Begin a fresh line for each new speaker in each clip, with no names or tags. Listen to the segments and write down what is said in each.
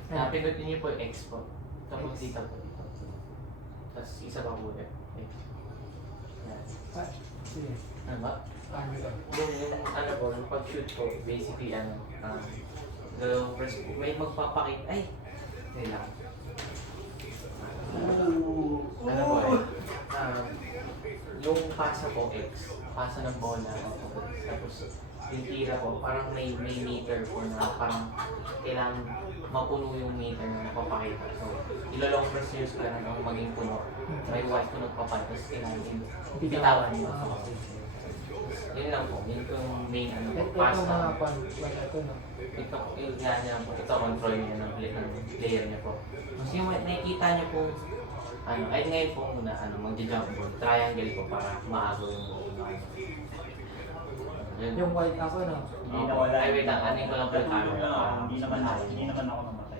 Pindutin niyo po yung X po. Tapos dito po. Tapos isa pa po yan. X. Yan.
Sige.
Ano ba? Yung ano po, yung pag-shoot po, basically the first, may magpapakita, ay! Hindi lang. Ano po yung pasa po, X, pasa ng bola, tapos yung tira po, parang may meter po na parang kailangan mapuno yung meter na napapakita. So, ilolong press nyo sa parang maging puno. May white puno pa pa, tapos kailangan yung bitawan nyo. Yun lang po, yun po yung main ano po, pasa.
Ito mga ito no?
Ito, yung nga niya po, ito control niya ng player niya po. Kasi yung nakikita niyo po, ano, ay ngayon po muna, mag-jump ball, triangle po para maago yung
Yung white ako no?
Hindi nawala.
Ay, wait lang, anin ko lang po yung camera.
Hindi naman ako namatay.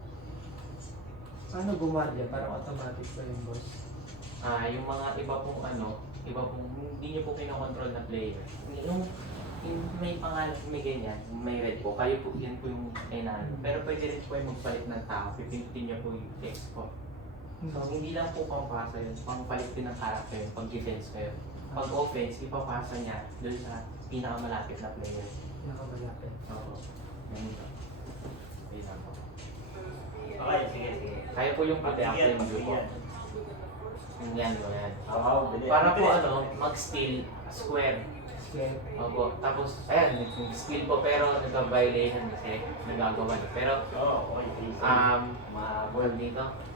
Ano gumardia? Parang automatic ba yung boss?
Yung mga iba pong hindi niyo po kinokontrol na player. Yung may pangalan, may ganyan, may red po, kayo po, yan po yung kailangan. Pero pwede rin po yung magpalit ng tao, pipindutin niyo po yung X po. So, hindi lang po pangpasa yun, pangpalit din ng character yun, pag defense kayo. Pag offense, ipapasa niya doon sa pinakamalapit na player.
Nakamalapit.
Oo. Ganun po. Ayun lang po.
Okay, sige.
Kaya po yung pati
Yan,
active view po.
yan.
Yan po yan.
Dali.
Para po mag-steal, square.
Square.
Opo. Tapos, ayan, skill po pero nagka-violation kasi nagagawa niya. Pero,
Oo, okay.
ball dito.